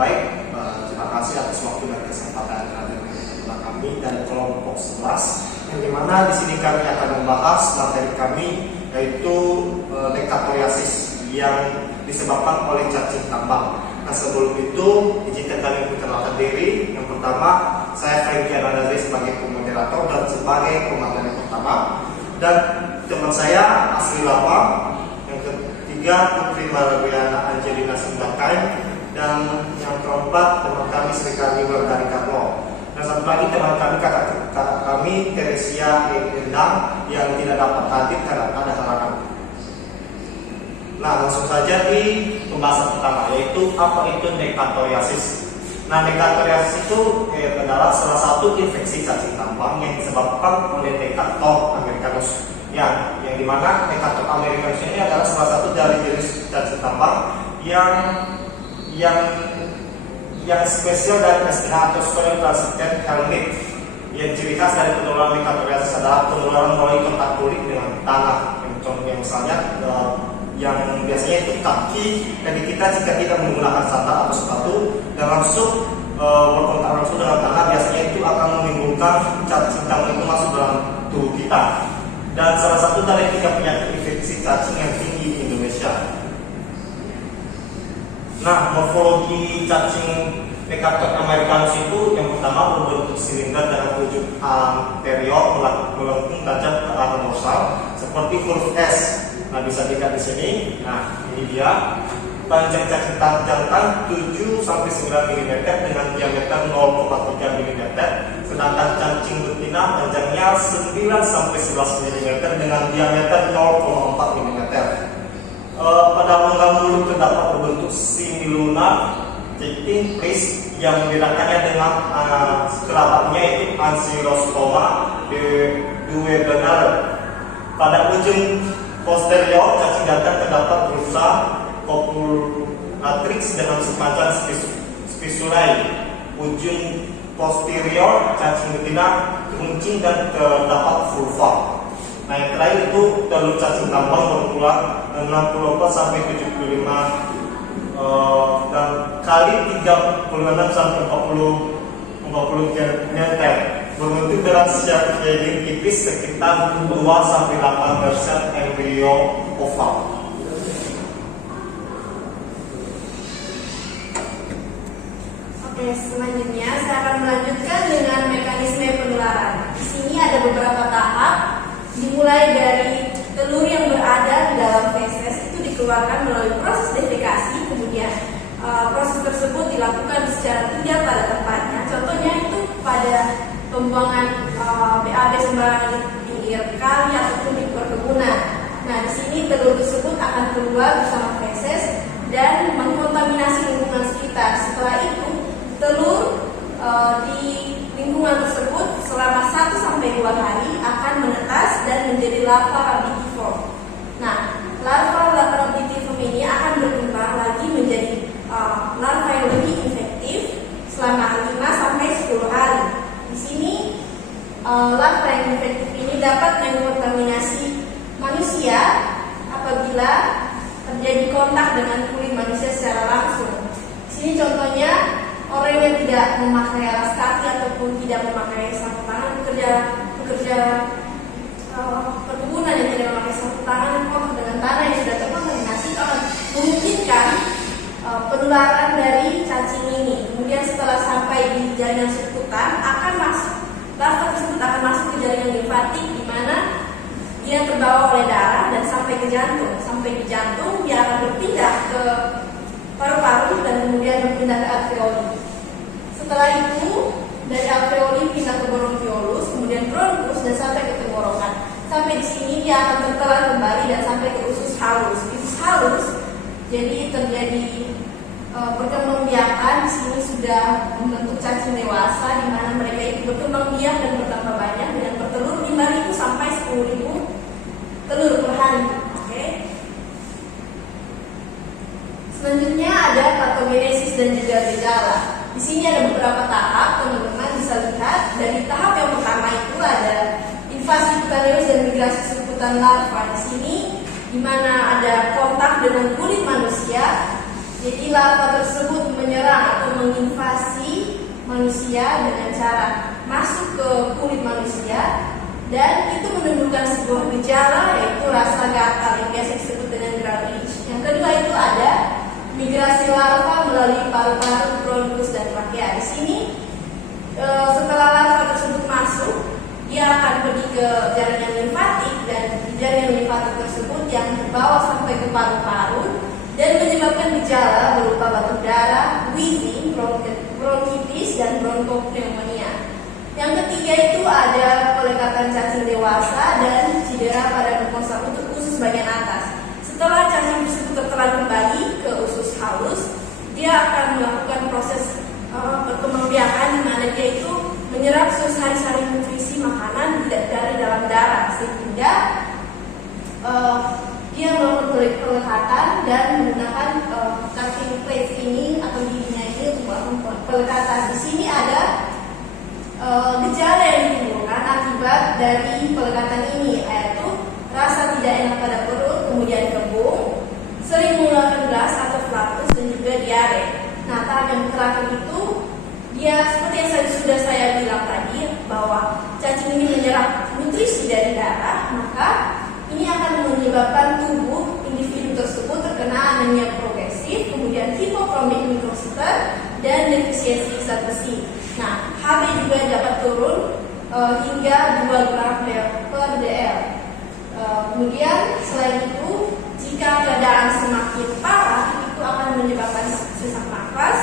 baik. Terima kasih atas waktu dan kesempatan kami dari kelompok 11, yang dimana di sini kami akan membahas materi kami, yaitu dekatoriasis yang disebabkan oleh cacing tambang. Nah, sebelum itu izinkan kami memperkenalkan diri. Yang pertama, saya Franky Anandari sebagai moderator dan sebagai pemateri pertama, dan teman saya Asri Lama. Yang ketiga, Putri Mariana Angelina Sindakain, dan yang keempat teman kami Sri Kandi Wardani Karlo. Dan satu lagi teman kami kakak kami Teresia Endang yang tidak dapat hadir karena ada halangan. Nah, langsung saja di pembahasan pertama, yaitu apa itu dekatoriasis. Nah, dekatoriasis itu adalah salah satu infeksi cacing tambang yang disebabkan oleh Decator americanus. Yang dimana Decator americanus ini adalah salah satu dari jenis cacing tambang yang spesial dari STH atau soil transmitted helminth. Yang ciri khas dari penularan dekatoriasis adalah penularan melalui kontak kulit dengan tanah. Contohnya misalnya yang biasanya itu kaki kita jika tidak menggunakan sandal atau sepatu dan langsung berkontak langsung dengan tanah, biasanya itu akan menimbulkan cacing tambang itu masuk dalam tubuh kita. Dan salah satu dari 3 penyakit infeksi cacing yang tinggi di Indonesia. Nah, morfologi cacing Decator americanus itu yang pertama berbentuk silinder dengan ujung anterior melengkung tajam ke arah dorsal seperti huruf S. Nah, bisa dilihat di sini. Nah, ini dia. Panjang cacing jantan 7 sampai 9 mm dengan diameter 0,3 mm. Sedangkan cacing betina panjangnya 9 sampai 11 mm dengan diameter 0,4 mm. Pada rongga mulut terdapat berbentuk semilunar cacing pris yang membedakannya dengan kerabatnya yaitu Ancylostoma duodenale. Pada ujung posterior cacing jantan terdapat bursa copulatrix dengan semacam spiculae. Ujung posterior cacing betina runcing dan terdapat vulva. Nah, yang terakhir itu telur cacing tambang berukuran 64 sampai 75 dan kali 36 sampai 40 cm. Berbentuk berat secara tipis sekitar 2 sampai 8% embrio oval. Oke, selanjutnya saya akan melanjutkan dengan mekanisme penularan. Di sini ada beberapa tahap, dimulai dari telur yang berada di dalam feses itu dikeluarkan melalui proses defekasi, kemudian proses tersebut dilakukan secara tidak pada tempatnya. Contohnya itu pada pembuangan BAB sembarangan di pinggir kali ataupun di perkebunan. Nah, di sini telur tersebut akan keluar bersama feses dan mengkontaminasi lingkungan sekitar. Setelah itu, telur di lingkungan tersebut selama 1-2 hari akan menetas dan menjadi larva rabitiform. Nah, larva rabitiform ini akan berkembang lagi menjadi larva yang lebih infektif selama 5-10 hari. Di sini larva yang infektif ini dapat mengkontaminasi manusia apabila terjadi kontak dengan kulit manusia secara langsung. Di sini contohnya orang yang tidak memakai alas kaki ataupun tidak memakai sarung tangan, pekerja perkebunan yang tidak memakai sarung tangan dan kotor dengan tanah yang sudah terkontaminasi akan memungkinkan penularan dari cacing ini. Kemudian setelah sampai di jaringan subkutan larva tersebut akan masuk ke jaringan limfatik, di mana dia terbawa oleh darah dan sampai ke jantung. Sampai di jantung dia akan berpindah ke paru-paru dan kemudian berpindah ke alveoli. Setelah itu dari alveoli pindah ke bronchiolus, kemudian bronkus dan sampai ke tenggorokan. Sampai di sini dia akan tertelan kembali dan sampai ke usus halus. Usus halus jadi terjadi perkembangbiakan. Di sini sudah membentuk cacing dewasa, di mana mereka itu berkembang biak dan bertambah banyak dengan bertelur 5.000 sampai 10.000 telur per hari. Oke. Selanjutnya ada patogenesis dan juga gejala. Di sini ada beberapa tahap, teman-teman bisa lihat. Dari tahap yang pertama itu ada invasi kutaneus dan migrasi subkutan larva. Di sini di mana ada kontak dengan kulit manusia, jadi larva tersebut menyerang atau menginvasi manusia dengan cara masuk ke kulit manusia, dan itu menimbulkan sebuah gejala yaitu rasa gatal yang biasa disebut dengan ground itch. Yang kedua itu ada migrasi larva melalui paru-paru, bronkus, dan trakea. Di sini setelah larva tersebut masuk, dia akan pergi ke jaringan limfatik, dan di jaringan limfatik tersebut yang terbawa sampai ke paru-paru dan menyebabkan gejala berupa batuk darah, wheezing, bronkitis, dan bronkopneumonia. Yang ketiga itu ada pelekatan cacing dewasa dan cedera pada mukosa untuk usus bagian atas. Setelah cacing tersebut tertelan kembali ke usus halus, dia akan melakukan proses perkembangbiakan di mana dia itu menyerap sehari-hari nutrisi makanan dari dalam darah, sehingga dia melakukan pelekatan dan menggunakan cutting plates ini atau giginya ini untuk melakukan pelekatan. Di sini ada gejala yang ditimbulkan akibat dari pelekatan ini, yaitu rasa tidak enak pada perut, kemudian kembung, sering mengeluarkan gas atau flatus, dan juga diare. Nah, tahap yang terakhir itu dia seperti yang sudah saya bilang tadi, bahwa cacing ini menyerap nutrisi dari darah, maka ini akan menyebabkan tubuh individu tersebut terkena anemia progresif, kemudian hipokromik mikrositer, dan defisiensi zat besi. Nah, HB juga dapat turun hingga 2 gram per dl. Kemudian selain itu, jika keadaan semakin parah, itu akan menyebabkan sesak nafas,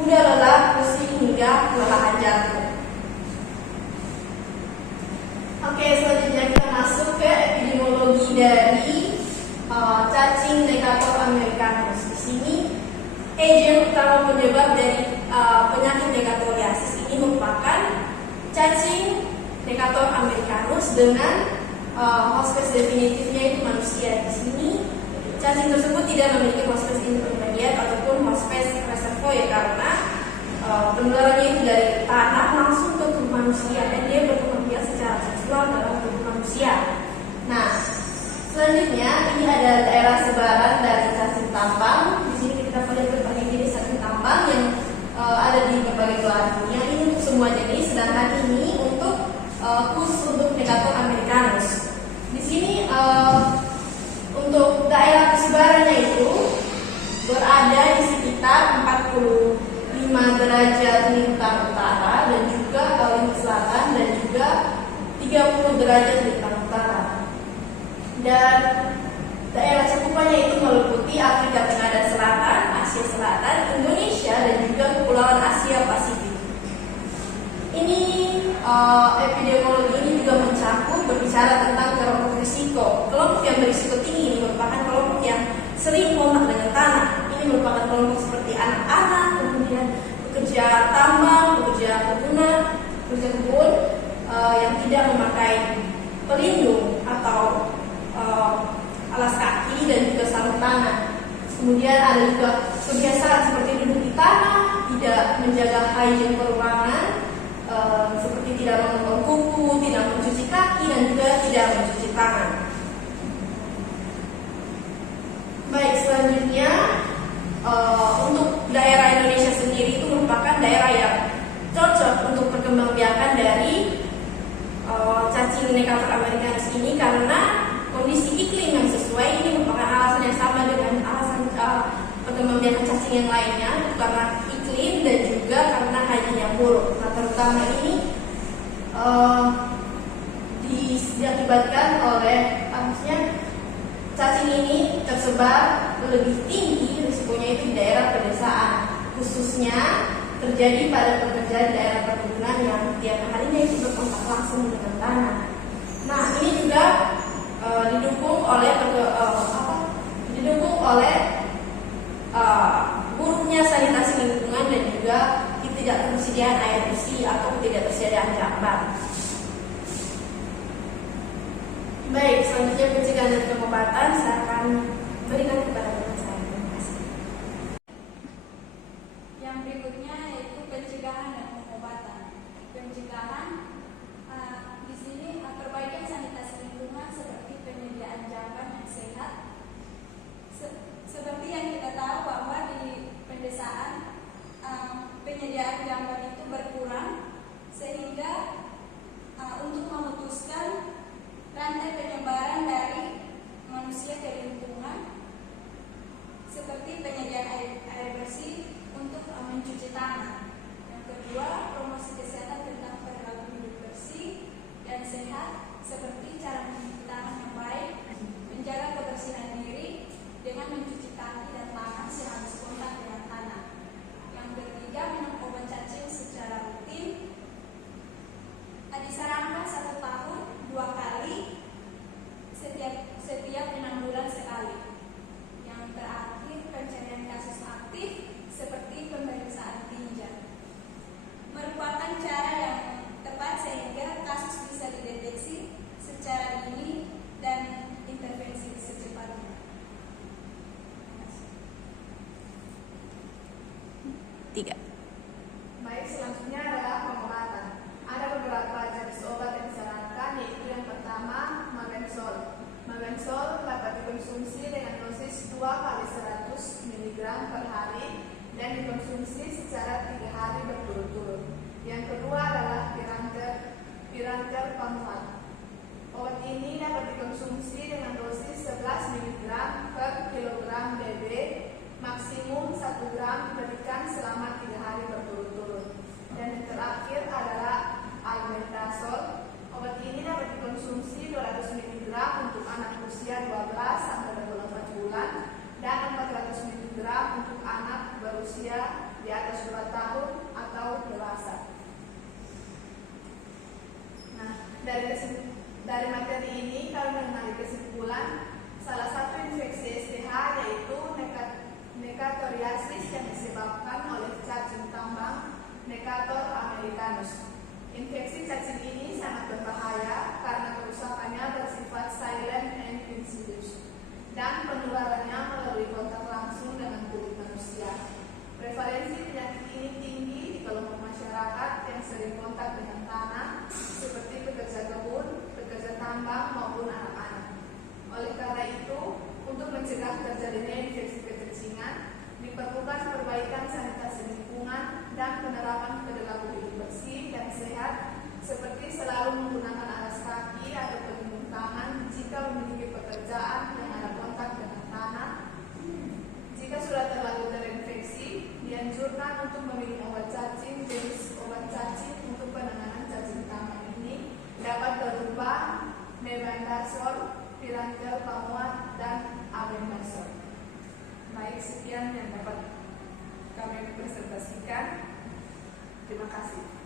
mudah lelah, pusing, hingga kelelahan jantung. Oke, selanjutnya kita masuk ke epidemiologi dari cacing Necator americanus. Di sini agent utama penyebab dari penyakit Necatoriasis ini merupakan cacing Necator americanus dengan hospes definitifnya itu manusia. Di sini cacing tersebut tidak memiliki hospes intermediate ataupun hospes reservoir karena penularannya itu dari tanah langsung ke tubuh manusia, dan dia berkembang biak secara seksual dalam tubuh manusia. Nah, selanjutnya ini ada daerah sebaran dari cacing tambang. Di sini kita melihat berbagai jenis cacing tambang yang ada di berbagai belahan dunia. Ini untuk semua jenis, sedangkan ini untuk khusus untuk Necator americanus. Di sini untuk daerah persebarannya itu berada di sekitar 45 derajat lintang utara dan juga lintang selatan, dan juga 30 derajat lintang utara. Dan daerah cakupannya itu meliputi Afrika Tengah dan Selatan, Asia Selatan, Indonesia, dan juga Kepulauan Asia Pasifik. Ini epidemiologi ini juga mencakup berbicara tentang kelompok risiko. Kelompok yang berisiko tinggi ini merupakan kelompok yang sering kontak dengan tanah. Ini merupakan kelompok seperti anak-anak, kemudian pekerja tambang, pekerja kebun yang tidak memakai pelindung atau alas kaki dan juga sarung tangan. Kemudian ada juga kebiasaan seperti duduk di tanah, tidak menjaga hygiene perumahan, seperti tidak memotong kuku, tidak mencuci kaki, dan juga tidak mencuci tangan. Baik, selanjutnya untuk daerah Indonesia sendiri itu merupakan daerah yang cocok untuk perkembangbiakan dari cacing Necator americanus ini, karena kondisi iklim yang sesuai ini merupakan alasan yang sama dengan alasan perkembangbiakan cacing yang lainnya, karena iklim dan juga karena hygiene yang buruk. Nah, terutama ini diakibatkan oleh cacing ini tersebar lebih tinggi risikonya itu di daerah pedesaan, khususnya terjadi pada pekerja di daerah perkebunan yang tiap harinya itu berkontak langsung dengan tanah. Nah, ini juga didukung oleh buruknya sanitasi lingkungan dan juga tidak tersediaan air bersih atau tidak tersediaan jamban. Baik, selanjutnya pencegahan dan pengobatan saya akan berikan kepada teman saya. Terima kasih. Yang berikutnya yaitu pencegahan dan pengobatan. Pencegahan di sini perbaikan sanitasi lingkungan seperti penyediaan jamban yang sehat. Seperti yang kita tahu bahwa di pedesaan penyediaan jamban itu berkurang, sehingga untuk memutuskan rantai penyebaran dari manusia ke lingkungan, seperti penyediaan air bersih untuk mencuci tangan. Yang kedua, promosi kesehatan tentang perilaku hidup bersih dan sehat, seperti cara mencuci tangan yang baik, menjaga kebersihan diri dengan mencuci kaki dan tangan sehabis kontak dengan tanah. Yang ketiga, minum obat cacing secara rutin, disarankan 1 tahun 2 kali, setiap 6 bulan sekali. Yang terakhir, pencarian kasus aktif seperti pemeriksaan tinja merupakan cara yang tepat sehingga kasus bisa dideteksi secara dini dan intervensi secepatnya. 3. Baik, selanjutnya adalah pengobatan. Ada beberapa jenis obat yang disarankan, yaitu yang pertama Magensol. Magensol dapat dikonsumsi dengan dosis 2 kali 100 mg per hari dan dikonsumsi secara 3 hari berturut-turut. Yang kedua adalah Piranger Pamuat. Obat ini dapat dikonsumsi dengan dosis 11 mg per kilogram BB, maksimum 1 gram diberikan selama 3 hari berturut-turut. Dan yang terakhir adalah Albendazole. Obat ini dapat dikonsumsi 200 mg untuk anak usia 12 sampai 24 bulan dan 400 mg untuk anak berusia di atas 2 tahun atau dewasa. Nah, dari materi ini kami mengenai kesimpulan salah satu infeksi STH yaitu Necatoriasis yang disebabkan oleh cacing tambang Necator americanus. Infeksi cacing ini sangat berbahaya karena kerusakannya bersifat silent and insidious dan penularannya melalui kontak langsung dengan kulit manusia. Prevalensi penyakit ini tinggi di kelompok masyarakat yang sering kontak dengan tanah seperti pekerja kebun, pekerja tambang maupun anak-anak. Oleh karena itu, untuk mencegah terjadinya infeksi kecacingan, diperlukan perbaikan sanitasi lingkungan dan penerapan perilaku hidup bersih dan sehat, seperti selalu menggunakan alas kaki atau pelindung tangan jika memiliki pekerjaan yang ada kontak dengan tanah. Jika sudah terlalu terinfeksi, dianjurkan untuk meminum obat cacing. Jenis obat cacing untuk penanganan cacing tambang ini dapat berupa Mebendazole, Piranger Pamuat, dan Albendazole. Baik, sekian yang dapat kami presentasikan. Terima kasih.